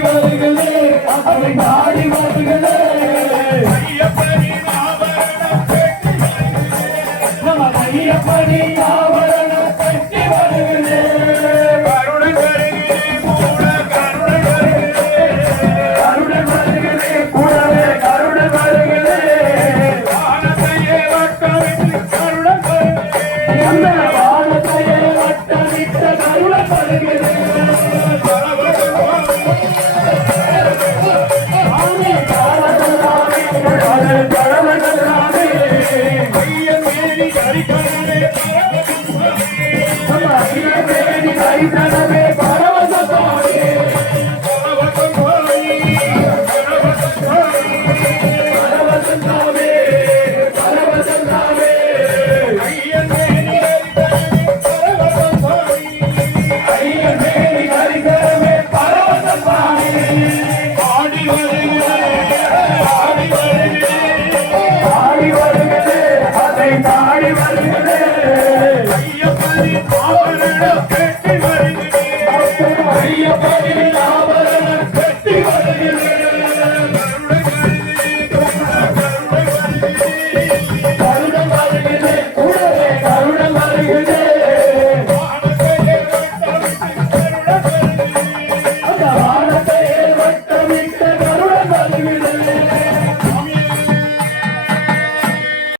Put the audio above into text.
வருகிறேன் அப்படி Ahí